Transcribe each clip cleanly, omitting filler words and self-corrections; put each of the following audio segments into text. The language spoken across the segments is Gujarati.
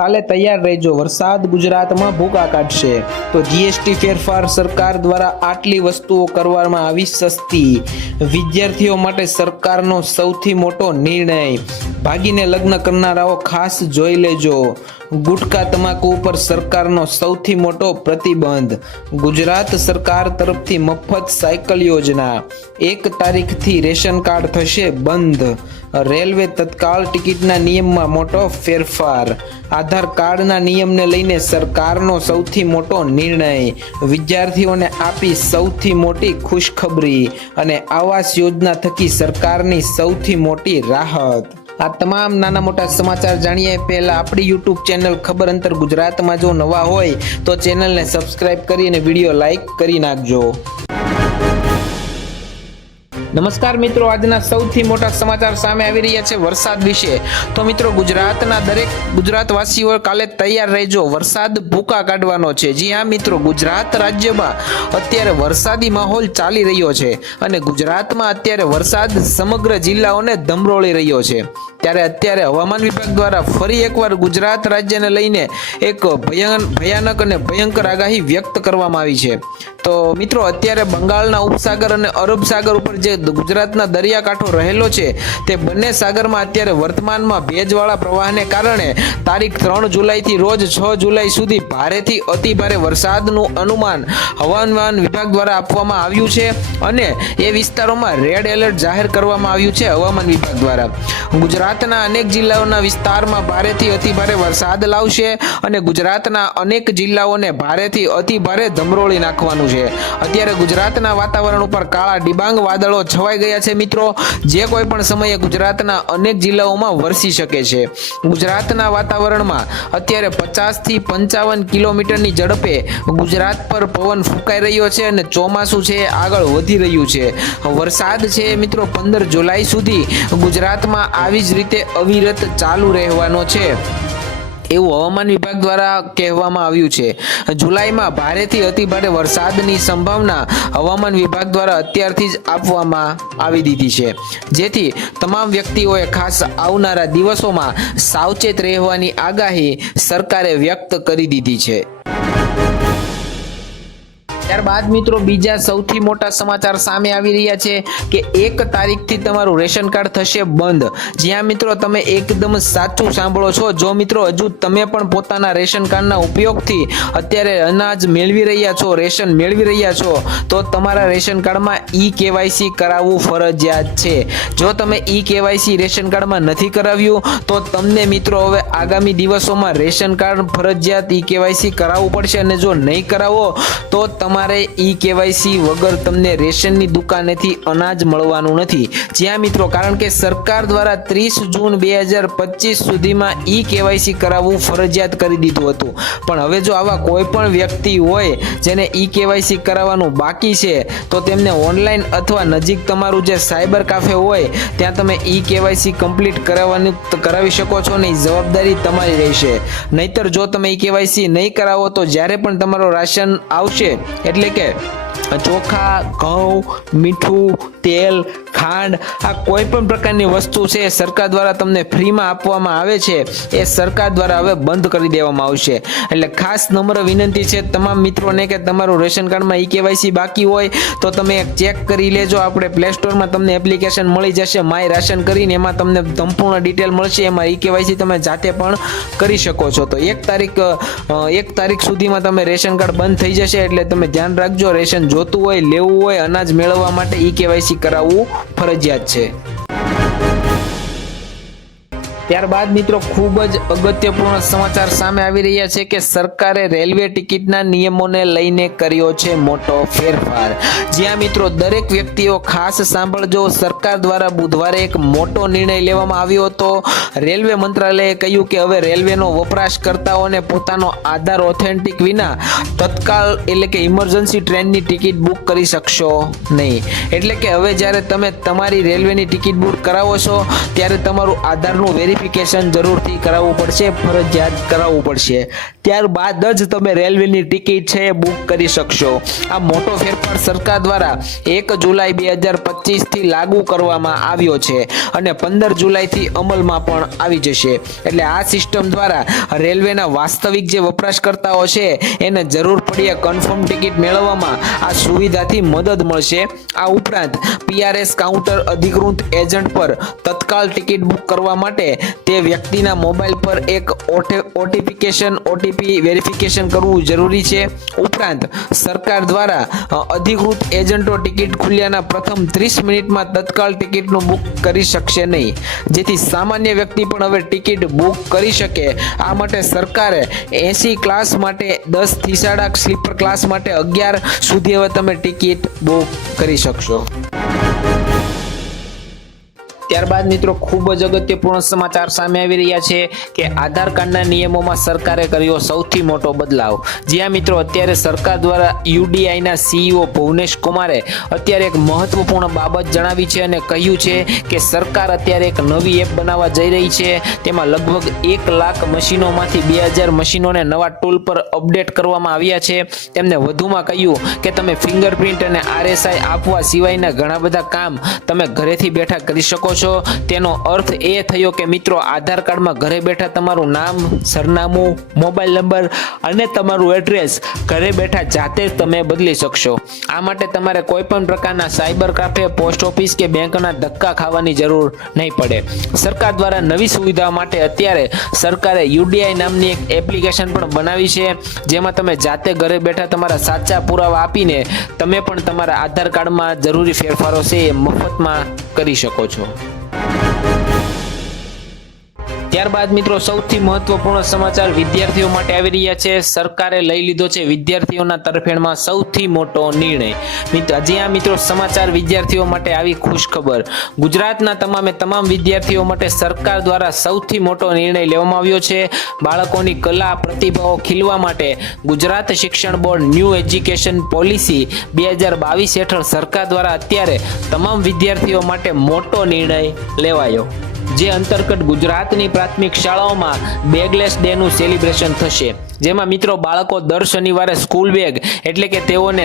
કાલે તૈયાર રહેજો, વરસાદ ગુજરાતમાં ભૂકા કાઢશે। તો જીએસટી ફેરફાર, સરકાર દ્વારા આટલી વસ્તુઓ કરવામાં આવી સસ્તી। વિદ્યાર્થીઓ માટે સરકારનો સૌથી મોટો નિર્ણય। ભાગીને લગ્ન કરનારાઓ ખાસ જોઈ લેજો। ગુટખા તમાકુ ઉપર સરકારનો સૌથી મોટો પ્રતિબંધ। ગુજરાત સરકાર તરફથી મફત સાયકલ યોજના। 1 તારીખથી રેશન કાર્ડ થશે બંધ। રેલવે તત્કાળ ટિકિટના નિયમમાં મોટો ફેરફાર। આધાર કાર્ડના નિયમને લઈને સરકારનો સૌથી મોટો નિર્ણય। વિદ્યાર્થીઓને આપી સૌથી મોટી ખુશખબરી અને આવાસ યોજના થકી સરકારની સૌથી મોટી રાહત। આ તમામ નાના મોટા સમાચાર જાણીએ પહેલા આપણી YouTube ચેનલ ખબર અંતર ગુજરાતમાં જો નવા હોય તો ચેનલને સબસ્ક્રાઇબ કરી અને વિડીયો લાઈક કરી નાખજો। નમસ્કાર મિત્રો, આજના સૌથી મોટા સમાચાર સામે આવી રહ્યા છે વરસાદ વિશે। તો મિત્રો, ગુજરાતના દરેક ગુજરાતવાસીઓ કાલે તૈયાર રહેજો, વરસાદ ભૂકા કાઢવાનો છે। જી હા મિત્રો, ગુજરાત રાજ્યમાં અત્યારે વરસાદી માહોલ ચાલી રહ્યો છે અને ગુજરાતમાં અત્યારે વરસાદ સમગ્ર જિલ્લાઓને ધમરોળી રહ્યો છે। ત્યારે અત્યારે હવામાન વિભાગ દ્વારા ફરી એકવાર ગુજરાત રાજ્યને લઈને એક ભયાનક અને ભયંકર આગાહી વ્યક્ત કરવામાં આવી છે। તો મિત્રો, અત્યારે બંગાળના ઉપસાગર અને અરબ સાગર ઉપર જે ગુજરાતના દરિયાકાંઠો રહેલો છે તે બંને સાગરમાં અત્યારે વર્તમાનમાં ભેજવાળા પ્રવાહને કારણે તારીખ 3 જુલાઈથી રોજ 6 જુલાઈ સુધી ભારેથી અતિ ભારે વરસાદનું અનુમાન હવામાન વિભાગ દ્વારા આપવામાં આવ્યું છે અને એ વિસ્તારોમાં રેડ એલર્ટ જાહેર કરવામાં આવ્યું છે હવામાન વિભાગ દ્વારા। ગુજરાતના અનેક જિલ્લાઓના વિસ્તારમાં ભારેથી અતિ ભારે વરસાદ લાવશે અને ગુજરાતના અનેક જિલ્લાઓને ભારેથી અતિ ભારે ધમરોળી નાખવાનું છે। અત્યારે ગુજરાતના વાતાવરણ ઉપર કાળા ડિબાંગ વાદળો છવાઈ ગયા છે મિત્રો, જે કોઈ પણ સમયે ગુજરાતના અનેક જિલ્લાઓમાં વરસી શકે છે। ગુજરાતના વાતાવરણમાં અત્યારે 50 થી 55 કિલોમીટરની ઝડપે ગુજરાત પર પવન ફૂંકાઈ રહ્યો છે અને ચોમાસું છે આગળ વધી રહ્યું છે। વરસાદ છે મિત્રો 15 જુલાઈ સુધી ગુજરાતમાં આવી જ રીતે અવિરત ચાલુ રહેવાનો છે એવું હવામાન વિભાગ દ્વારા કહેવામાં આવ્યું છે। જુલાઈમાં ભારેથી અતિ ભારે વરસાદની સંભાવના હવામાન વિભાગ દ્વારા અત્યારથી જ આપવામાં આવી દીધી છે, જેથી તમામ વ્યક્તિઓએ ખાસ આવનારા દિવસોમાં સાવચેત રહેવાની આગાહી સરકારે વ્યક્ત કરી દીધી છે। ત્યારબાદ મિત્રો, બીજા સૌથી મોટા સમાચાર સામે આવી રહ્યા છે કે 1 તારીખથી તમારું રેશન કાર્ડ થશે બંધ। જ્યાં મિત્રો તમે એકદમ સાચું સાંભળો છો। જો મિત્રો હજુ તમે પણ પોતાના રેશન કાર્ડના ઉપયોગથી અત્યારે અનાજ મેળવી રહ્યા છો, રેશન મેળવી રહ્યા છો, તો તમારા રેશન કાર્ડમાં ઈ-કેવાયસી કરાવવું ફરજિયાત છે। જો તમે ઈ-કેવાયસી રેશન કાર્ડમાં નથી કરાવ્યું તો તમને મિત્રો હવે આગામી દિવસોમાં રેશન કાર્ડ ફરજિયાત ઈ-કેવાયસી કરાવવું પડશે અને જો નહીં કરાવો તો તમારે ઈ-કેવાયસી વગર તમને રેશનની દુકાનેથી અનાજ મળવાનું નથી। જ્યાં મિત્રો, કારણ કે સરકાર દ્વારા 30 જૂન 2025 સુધીમાં ઈ-કેવાયસી કરાવવું ફરજિયાત કરી દીધું હતું, પણ હવે જો આવા કોઈ પણ વ્યક્તિ હોય જેને ઈ-કેવાયસી કરાવવાનું બાકી છે તો તેમને ઓનલાઈન અથવા નજીક તમારું જે સાયબર કાફે હોય ત્યાં તમે ઈ-કેવાયસી કમ્પ્લીટ કરાવી શકો છો ને જવાબદારી તમારી રહેશે। નહીતર જો તમે ઈ-કેવાયસી નહીં કરાવો તો જ્યારે પણ તમારો રાશન આવશે, એટલે કે ચોખા, ઘઉં, મીઠું, તેલ, ખાંડ, આ કોઈ પણ પ્રકારની વસ્તુ છે સરકાર દ્વારા તમને ફ્રીમાં આપવામાં આવે છે, એ સરકાર દ્વારા હવે બંધ કરી દેવામાં આવશે। એટલે ખાસ નમ્ર વિનંતી છે તમામ મિત્રોને કે તમારું રેશન કાર્ડમાં ઈ-કેવાયસી બાકી હોય તો તમે ચેક કરી લેજો। આપણે પ્લે સ્ટોરમાં તમને એપ્લિકેશન મળી જશે માય રાશન કરીને, એમાં તમને સંપૂર્ણ ડિટેલ મળશે, એમાં ઈ-કેવાયસી તમે જાતે પણ કરી શકો છો। તો 1 તારીખ સુધીમાં તમે રેશન કાર્ડ બંધ થઈ જશે, એટલે તમે ધ્યાન રાખજો। રેશન જોતું હોય, લેવું હોય, અનાજ મેળવવા માટે ઈ-કેવાયસી કરાવવું ફરજિયાત છે। ત્યારબાદ મિત્રો, ખૂબ જ અગત્યપૂર્ણ સમાચાર સામે આવી રહ્યા છે કે સરકારે રેલવે ટિકિટના નિયમોને લઈને કર્યો છે મોટો ફેરફાર। જ્યાં મિત્રો દરેક વ્યક્તિઓ ખાસ સાંભળજો, સરકાર દ્વારા બુધવારે એક મોટો નિર્ણય લેવામાં આવ્યો હતો। રેલવે મંત્રાલયે કહ્યું કે હવે રેલવેનો વપરાશકર્તાઓને પોતાનો આધાર ઓથેન્ટિક વિના તત્કાલ એટલે કે ઇમરજન્સી ટ્રેનની ટિકિટ બુક કરી શકશો નહીં। એટલે કે હવે જ્યારે તમે તમારી રેલવેની ટિકિટ બુક કરાવો છો ત્યારે તમારું આધારનું વેરિફિકેશન વેરિફિકેશન જરૂરથી કરાવવું પડશે, ફરજિયાત કરાવવું પડશે. ત્યારબાદ જ તમે રેલવેની ટિકિટ છે એ બુક કરી શકશો. આ મોટો ફેરફાર સરકાર દ્વારા 1 જુલાઈ 2025 થી લાગુ કરવામાં આવ્યો છે અને 15 જુલાઈથી અમલમાં પણ આવી જશે. એટલે આ સિસ્ટમ દ્વારા રેલવેના વાસ્તવિક જે વપરાશકર્તાઓ છે એને જરૂર પડીએ કન્ફર્મ ટિકિટ મેળવવામાં આ સુવિધાથી મદદ મળશે. આ ઉપરાંત PRS કાઉન્ટર અધિકૃત એજન્ટ પર તત્કાળ ટિકિટ બુક કરવા માટે તે વ્યક્તિના મોબાઈલ પર એક ઓટીપી વેરિફિકેશન કરવું જરૂરી છે. ઉપરાંત સરકાર દ્વારા અધિકૃત એજન્ટો ટિકિટ ખુલ્યાના પ્રથમ 30 મિનિટમાં તત્કાળ ટિકિટનું બુક કરી શકશે નહીં, જેથી સામાન્ય વ્યક્તિ પણ હવે ટિકિટ બુક કરી શકે. આ માટે સરકારે 80 ક્લાસ માટે 10 થી સાડા સ્લીપર ક્લાસ માટે 11 સુધી હવે તમે ટિકિટ બુક કરી શકશો. ત્યારબાદ મિત્રો ખૂબ જ અગત્યપૂર્ણ સમાચાર સામે આવી રહ્યા છે કે આધાર કાર્ડના નિયમોમાં સરકારે કર્યો સૌથી મોટો બદલાવ. જ્યાં મિત્રો અત્યારે સરકાર દ્વારા UDIના CEO ભુવનેશ કુમારે અત્યારે એક મહત્વપૂર્ણ બાબત જણાવી છે અને કહ્યું છે કે સરકાર અત્યારે એક નવી એપ બનાવવા જઈ રહી છે. તેમાં લગભગ 1 લાખ મશીનોમાંથી 2000 મશીનોને નવા ટૂલ પર અપડેટ કરવામાં આવ્યા છે. તેમને વધુમાં કહ્યું કે તમે ફિંગરપ્રિન્ટ અને RSI આપવા સિવાયના ઘણા બધા કામ તમે ઘરેથી બેઠા કરી શકો છો. તેનો અર્થ એ થયો કે મિત્રો આધાર કાર્ડમાં ઘરે બેઠા તમારું નામ, સરનામું, મોબાઈલ નંબર અને તમારું એડ્રેસ ઘરે બેઠા જાતે જ તમે બદલી શકશો. આ માટે તમારે કોઈ પણ પ્રકારના સાયબર કાફે, પોસ્ટ ઓફિસ કે બેંકના ધક્કા ખાવાની જરૂર નહીં પડે. સરકાર દ્વારા નવી સુવિધા માટે અત્યારે સરકારે UDI નામની એક એપ્લિકેશન પણ બનાવી છે, જેમાં તમે જાતે ઘરે બેઠા તમારા સાચા પુરાવા આપીને તમે પણ તમારા આધાર કાર્ડમાં જરૂરી ફેરફારો છે એ મફતમાં કરી શકો છો. ત્યારબાદ મિત્રો સૌથી મહત્વપૂર્ણ સમાચાર વિદ્યાર્થીઓ માટે આવી રહ્યા છે. સરકારે લઈ લીધો છે વિદ્યાર્થીઓના તરફેણમાં સૌથી મોટો નિર્ણય. જ્યાં મિત્રો સમાચાર વિદ્યાર્થીઓ માટે આવી ખુશ ખબર. ગુજરાતના તમામ વિદ્યાર્થીઓ માટે સરકાર દ્વારા સૌથી મોટો નિર્ણય લેવામાં આવ્યો છે. બાળકોની કલા પ્રતિભાઓ ખીલવા માટે ગુજરાત શિક્ષણ બોર્ડ ન્યૂ એજ્યુકેશન પોલિસી 2022 હેઠળ સરકાર દ્વારા અત્યારે તમામ વિદ્યાર્થીઓ માટે મોટો નિર્ણય લેવાયો. જે અંતર્ગત ગુજરાતની પ્રાથમિક શાળાઓમાં બેગલેસ ડે નું સેલિબ્રેશન થશે. જેમાં મિત્રો બાળકો દર શનિવારે સ્કૂલ બેગ એટલે કે તેઓને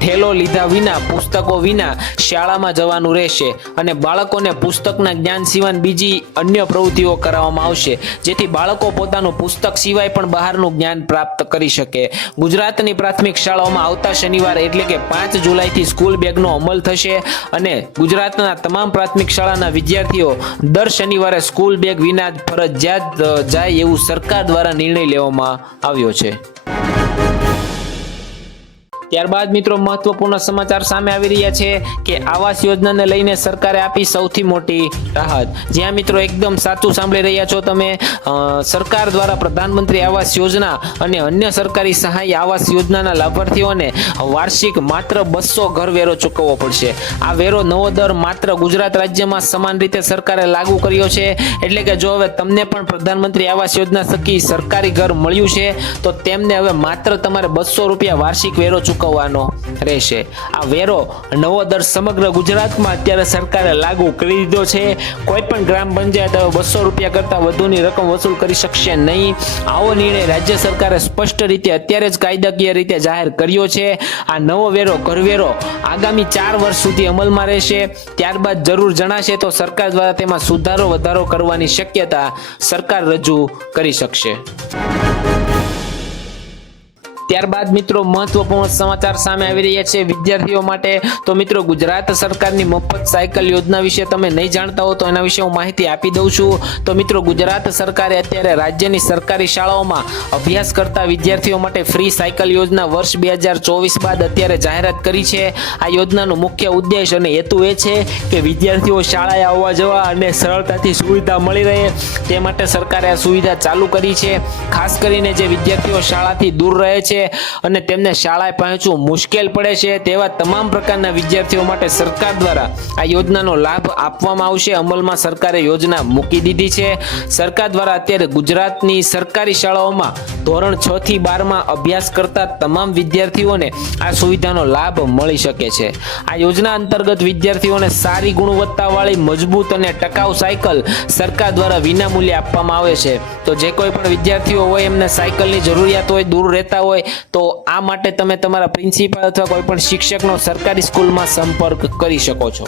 ઠેલો લીધા વિના, પુસ્તકો વિના શાળામાં જવાનું રહેશે અને બાળકોને પુસ્તકના જ્ઞાન સિવાય બીજી અન્ય પ્રવૃત્તિઓ કરાવવામાં આવશે, જેથી બાળકો પોતાનું પુસ્તક સિવાય પણ બહારનું જ્ઞાન પ્રાપ્ત કરી શકે. ગુજરાતની પ્રાથમિક શાળાઓમાં આવતા શનિવારે એટલે કે 5 જુલાઈથી સ્કૂલ બેગનો અમલ થશે અને ગુજરાતના તમામ પ્રાથમિક શાળાના વિદ્યાર્થીઓ દર શનિવારે સ્કૂલ બેગ વિના ફરજિયાત જાય એવું સરકાર દ્વારા નિર્ણય લેવામાં આવ્યો છે. ત્યારબાદ મિત્રો મહત્વપૂર્ણ સમાચાર સામે આવી રહ્યા છે કે આવાસ યોજનાને લઈને સરકારે આપી સૌથી મોટી રાહત. જ્યાં મિત્રો એકદમ સાચું સાંભળી રહ્યા છો તમે. સરકાર દ્વારા પ્રધાનમંત્રી આવાસ યોજના અને અન્ય સરકારી સહાય આવાસ યોજનાના લાભાર્થીઓને વાર્ષિક માત્ર 200 ઘર વેરો ચૂકવવો પડશે. આ વેરો નવો દર માત્ર ગુજરાત રાજ્યમાં સમાન રીતે સરકારે લાગુ કર્યો છે. એટલે કે જો હવે તમને પણ પ્રધાનમંત્રી આવાસ યોજના થકી સરકારી ઘર મળ્યું છે તો તેમને હવે માત્ર તમારે 200 રૂપિયા વાર્ષિક વેરો ચૂકવવાનો રહેશે. આ વેરો નવો દર સમગ્ર ગુજરાતમાં અત્યારે સરકારે લાગુ કરી દીધો છે. કોઈ પણ ગ્રામ પંચાયત 200 રૂપિયા કરતા વધુની રકમ વસૂલ કરી શકશે નહીં. આવો નિર્ણય રાજ્ય સરકારે સ્પષ્ટ રીતે અત્યારે જ કાયદાકીય રીતે જાહેર કર્યો છે. આ નવો વેરો ઘરવેરો આગામી 4 વર્ષ સુધી અમલમાં રહેશે. ત્યારબાદ જરૂર જણાશે તો સરકાર દ્વારા તેમાં સુધારો વધારો કરવાની શક્યતા સરકાર રજૂ કરી શકશે. ત્યારબાદ મિત્રો મહત્વપૂર્ણ સમાચાર સામે આવી રહ્યા છે વિદ્યાર્થીઓ માટે. તો મિત્રો ગુજરાત સરકારની મફત સાયકલ યોજના વિશે તમે નહીં જાણતા હો તો એના વિશે હું માહિતી આપી દઉં છું. તો મિત્રો ગુજરાત સરકારે અત્યારે રાજ્યની સરકારી શાળાઓમાં અભ્યાસ કરતા વિદ્યાર્થીઓ માટે ફ્રી સાયકલ યોજના વર્ષ 2024 બાદ અત્યારે જાહેરાત કરી છે. આ યોજનાનો મુખ્ય ઉદ્દેશ અને હેતુ એ છે કે વિદ્યાર્થીઓ શાળાએ આવવા જવા અને સરળતાથી સુવિધા મળી રહે તે માટે સરકારે આ સુવિધા ચાલુ કરી છે. ખાસ કરીને જે વિદ્યાર્થીઓ શાળાથી દૂર રહે છે અને તેમને શાળાએ પહોંચવું મુશ્કેલ પડે છે તેવા તમામ પ્રકારના વિદ્યાર્થીઓ માટે સરકાર દ્વારા આ યોજનાનો લાભ આપવામાં આવશે. અમલમાં સરકારે યોજના મૂકી દીધી છે. સરકાર દ્વારા અત્યારે ગુજરાતની સરકારી શાળાઓમાં ધોરણ 6 થી 12 માં અભ્યાસ કરતા તમામ વિદ્યાર્થીઓને આ સુવિધાનો લાભ મળી શકે છે. આ યોજના અંતર્ગત વિદ્યાર્થીઓને સારી ગુણવત્તાવાળી મજબૂત અને ટકાઉ સાયકલ સરકાર દ્વારા વિનામૂલ્યે આપવામાં આવે છે. તો જે કોઈ પણ વિદ્યાર્થીઓ હોય એમને સાયકલની જરૂરિયાત હોય, દૂર રહેતા હોય, તો આ માટે તમે તમારા પ્રિન્સિપાલ અથવા કોઈ પણ શિક્ષકનો સરકારી સ્કૂલમાં સંપર્ક કરી શકો છો.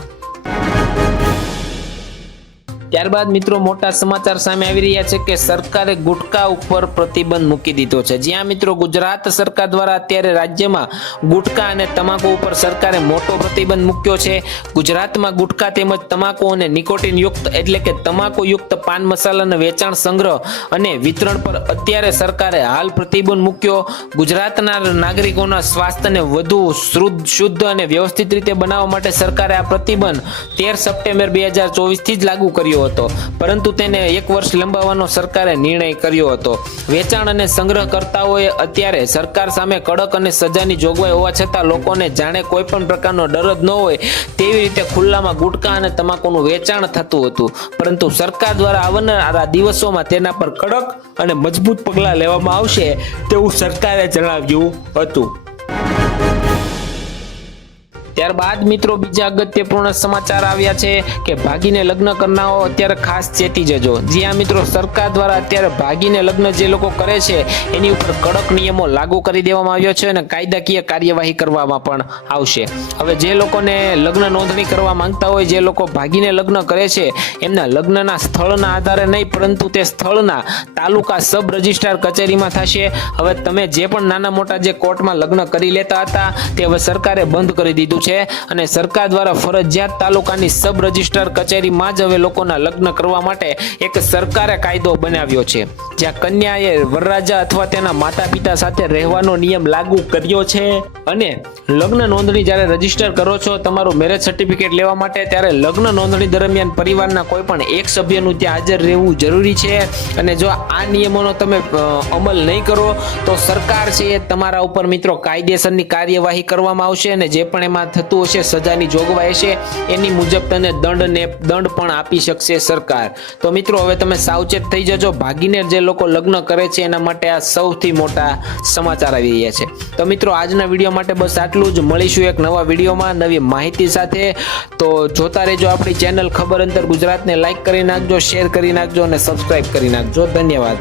ત્યારબાદ મિત્રો મોટા સમાચાર સામે આવી રહ્યા છે કે સરકારે ગુટકા ઉપર પ્રતિબંધ મૂકી દીધો છે. જ્યાં મિત્રો ગુજરાત સરકાર દ્વારા અત્યારે રાજ્યમાં ગુટકા અને તમાકુ ઉપર સરકારે મોટો પ્રતિબંધ મૂક્યો છે. ગુજરાતમાં ગુટકા તેમજ તમાકુ અને નિકોટિન યુક્ત એટલે કે તમાકુ યુક્ત પાન મસાલાના વેચાણ, સંગ્રહ અને વિતરણ પર અત્યારે સરકારે હાલ પ્રતિબંધ મૂક્યો. ગુજરાતના નાગરિકોના સ્વાસ્થ્યને વધુ શુદ્ધ અને વ્યવસ્થિત રીતે બનાવવા માટે સરકારે આ પ્રતિબંધ 13 સપ્ટેમ્બર 2024 થી જ લાગુ કર્યો હતો, પરંતુ તેને 1 વર્ષ લંબાવવાનો સરકારે નિર્ણય કર્યો હતો. વેચાણ અને સંગ્રહકર્તાઓએ અત્યારે સરકાર સામે કડક અને સજાની જોગવાઈ હોવા છતાં લોકોને જાણે કોઈ પણ પ્રકારનો ડર જ ન હોય તેવી રીતે ખુલ્લામાં ગુટકા અને તમાકુનું વેચાણ થતું હતું, પરંતુ સરકાર દ્વારા આવનારા દિવસોમાં તેના પર કડક અને મજબૂત પગલાં લેવામાં આવશે તેવું સરકારે જણાવ્યું હતું. ત્યારબાદ મિત્રો બીજા અગત્યપૂર્ણ સમાચાર આવ્યા છે કે ભાગીને લગ્ન કરનારાઓ અત્યારે ખાસ ચેતી જજો. જ્યાં મિત્રો સરકાર દ્વારા અત્યારે ભાગીને લગ્ન જે લોકો કરે છે એની ઉપર કડક નિયમો લાગુ કરી દેવામાં આવ્યો છે અને કાયદાકીય કાર્યવાહી કરવામાં પણ આવશે. હવે જે લોકોને લગ્ન નોંધણી કરવા માંગતા હોય, જે લોકો ભાગીને લગ્ન કરે છે, એમના લગ્નના સ્થળના આધારે નહીં પરંતુ તે સ્થળના તાલુકા સબ રજિસ્ટ્રાર કચેરીમાં થશે. હવે તમે જે પણ નાના મોટા જે કોર્ટમાં લગ્ન કરી લેતા હતા તે હવે સરકારે બંધ કરી દીધું છે અને સરકાર દ્વારા ફરજિયાત તાલુકાની સબ રજિસ્ટ્રાર કચેરીમાં જ હવે લોકોના લગ્ન કરવા માટે એક સરકારે કાયદો બનાવ્યો છે. જ્યાં કન્યાએ વરરાજા અથવા તેના માતા પિતા સાથે રહેવાનો નિયમ લાગુ કર્યો છે અને લગ્ન નોંધણી જ્યારે રજીસ્ટર કરો છો તમારું મેરેજ સર્ટિફિકેટ લેવા માટે, ત્યારે લગ્ન નોંધણી દરમિયાન પરિવારના કોઈ પણ એક સભ્યનું ત્યાં હાજર રહેવું જરૂરી છે. અને જો આ નિયમોનો તમે અમલ નહીં કરો તો સરકાર છે એ તમારા ઉપર મિત્રો કાયદેસરની કાર્યવાહી કરવામાં આવશે અને જે પણ એમાં થતું હશે, સજાની જોગવાઈ છે, એની મુજબ તને દંડ પણ આપી શકશે સરકાર. તો મિત્રો હવે તમે સાવચેત થઈ જજો. ભાગીને જે લોકો લગ્ન કરે છે એના માટે આ સૌથી મોટા સમાચાર આવી રહ્યા છે. તો મિત્રો આજના વિડીયો માટે બસ આટલું જ. મળીશું એક નવા વિડીયોમાં નવી માહિતી સાથે. તો જોતા રહેજો આપણી ચેનલ ખબર અંતર ગુજરાતને લાઈક કરી નાખજો, શેર કરી નાખજો અને સબસ્ક્રાઇબ કરી નાખજો. ધન્યવાદ.